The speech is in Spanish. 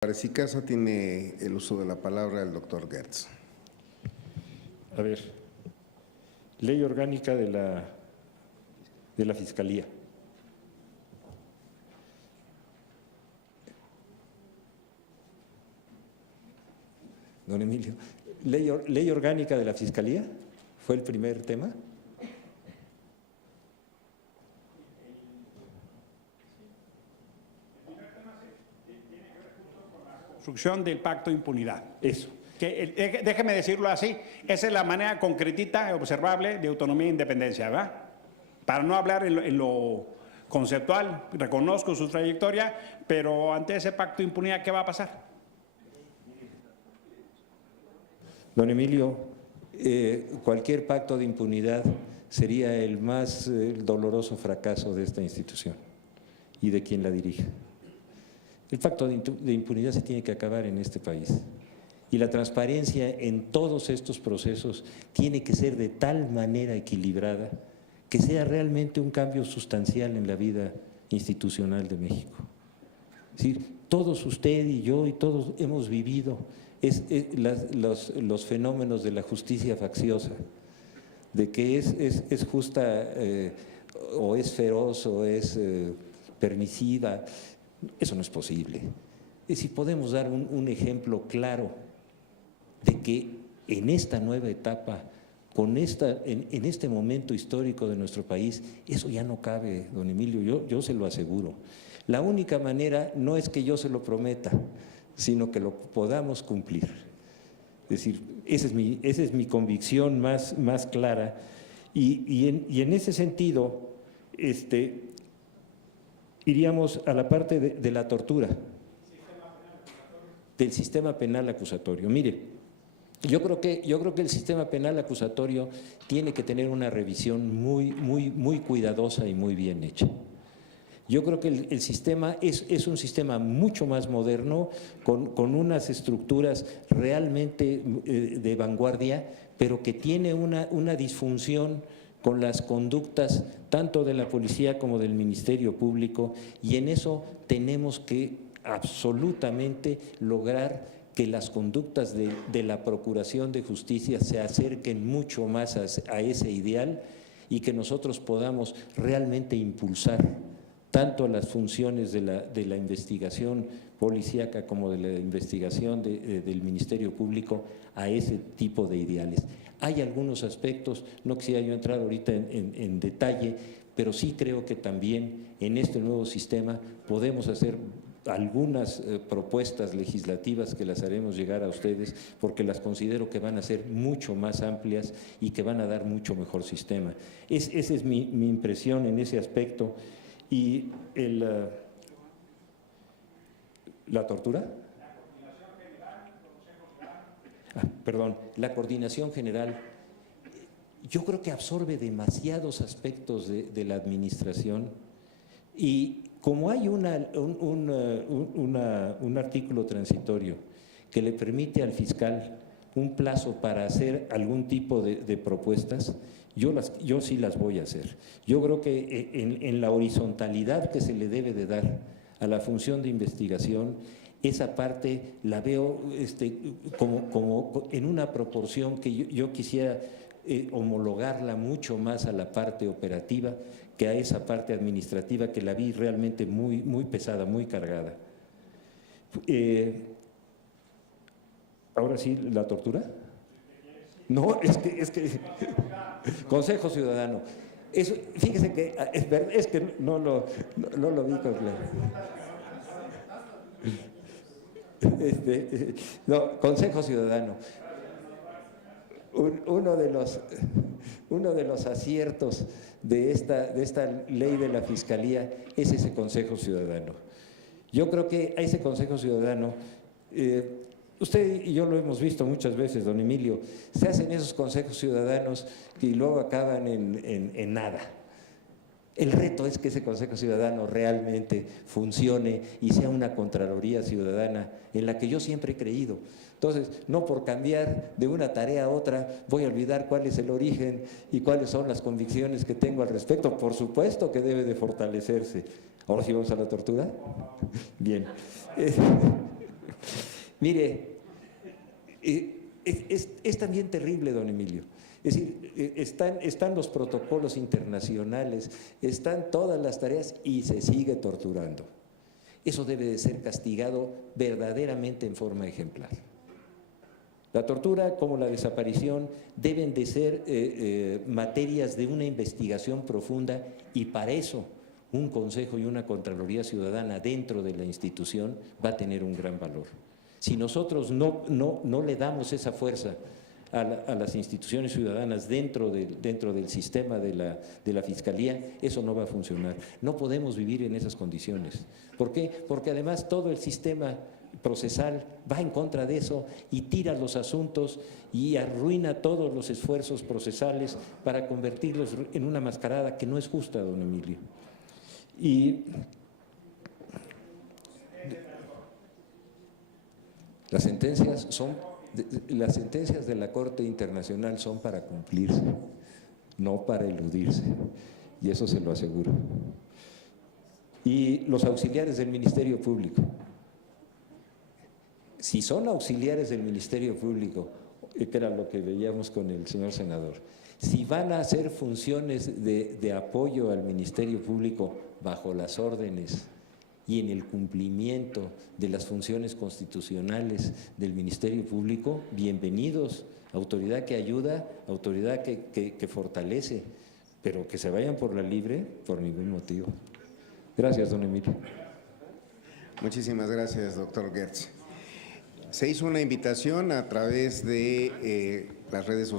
Para si casa tiene el uso de la palabra el doctor Gertz. A ver, ley orgánica de la Fiscalía. Don Emilio, ley orgánica de la Fiscalía, ¿fue el primer tema? Construcción del pacto de impunidad. Eso. Que, déjeme decirlo así, esa es la manera concretita, observable de autonomía e independencia, ¿verdad? Para no hablar en lo conceptual, reconozco su trayectoria, pero ante ese pacto de impunidad, ¿qué va a pasar? Don Emilio, cualquier pacto de impunidad sería el más doloroso fracaso de esta institución y de quien la dirige. El pacto de impunidad se tiene que acabar en este país y la transparencia en todos estos procesos tiene que ser de tal manera equilibrada que sea realmente un cambio sustancial en la vida institucional de México. Es decir, todos usted y yo y todos hemos vivido los fenómenos de la justicia facciosa, de que es justa o es feroz o es permisiva. Eso no es posible. Es decir, podemos dar un ejemplo claro de que en esta nueva etapa, en este momento histórico de nuestro país, eso ya no cabe, don Emilio, yo se lo aseguro. La única manera no es que yo se lo prometa, sino que lo podamos cumplir. Es decir, esa es mi convicción más clara y en ese sentido, iríamos a la parte de la tortura, del sistema penal acusatorio. Mire, yo creo que el sistema penal acusatorio tiene que tener una revisión muy cuidadosa y muy bien hecha. Yo creo que el sistema es un sistema mucho más moderno, con unas estructuras realmente de vanguardia, pero que tiene una disfunción con las conductas tanto de la policía como del Ministerio Público, y en eso tenemos que absolutamente lograr que las conductas de la Procuración de Justicia se acerquen mucho más a ese ideal y que nosotros podamos realmente impulsar tanto las funciones de la investigación policíaca como de la investigación del Ministerio Público a ese tipo de ideales. Hay algunos aspectos, no quisiera yo entrar ahorita en detalle, pero sí creo que también en este nuevo sistema podemos hacer algunas propuestas legislativas que las haremos llegar a ustedes porque las considero que van a ser mucho más amplias y que van a dar mucho mejor sistema. Esa es mi impresión en ese aspecto. ¿Y la tortura? Perdón, la coordinación general, yo creo que absorbe demasiados aspectos de la administración y como hay un artículo transitorio que le permite al fiscal un plazo para hacer algún tipo de propuestas, yo sí las voy a hacer. Yo creo que en la horizontalidad que se le debe de dar a la función de investigación, esa parte la veo como en una proporción que yo quisiera homologarla mucho más a la parte operativa que a esa parte administrativa que la vi realmente muy pesada, muy cargada. Ahora sí, ¿la tortura? No, es que Consejo Ciudadano. Eso, fíjese que es que no lo vi completo. No, Consejo Ciudadano. Uno de los aciertos de esta ley de la Fiscalía es ese Consejo Ciudadano. Yo creo que a ese Consejo Ciudadano, usted y yo lo hemos visto muchas veces, don Emilio, se hacen esos consejos ciudadanos y luego acaban en nada. El reto es que ese Consejo Ciudadano realmente funcione y sea una Contraloría Ciudadana en la que yo siempre he creído. Entonces, no por cambiar de una tarea a otra voy a olvidar cuál es el origen y cuáles son las convicciones que tengo al respecto. Por supuesto que debe de fortalecerse. ¿Ahora sí vamos a la tortura? Bien. Mire, es también terrible, don Emilio. Es decir, están los protocolos internacionales, están todas las tareas y se sigue torturando. Eso debe de ser castigado verdaderamente en forma ejemplar. La tortura, como la desaparición, deben de ser materias de una investigación profunda, y para eso un Consejo y una Contraloría Ciudadana dentro de la institución va a tener un gran valor. Si nosotros no le damos esa fuerza a las instituciones ciudadanas dentro del sistema de la Fiscalía, eso no va a funcionar. No podemos vivir en esas condiciones. ¿Por qué? Porque además todo el sistema procesal va en contra de eso y tira los asuntos y arruina todos los esfuerzos procesales para convertirlos en una mascarada que no es justa, don Emilio. Y las sentencias de la Corte Internacional son para cumplirse, no para eludirse, y eso se lo aseguro. Y los auxiliares del Ministerio Público, si son auxiliares del Ministerio Público, que era lo que veíamos con el señor senador, si van a hacer funciones de apoyo al Ministerio Público bajo las órdenes y en el cumplimiento de las funciones constitucionales del Ministerio Público, bienvenidos, autoridad que ayuda, autoridad que fortalece, pero que se vayan por la libre por ningún motivo. Gracias, don Emilio. Muchísimas gracias, doctor Gertz. Se hizo una invitación a través de las redes sociales.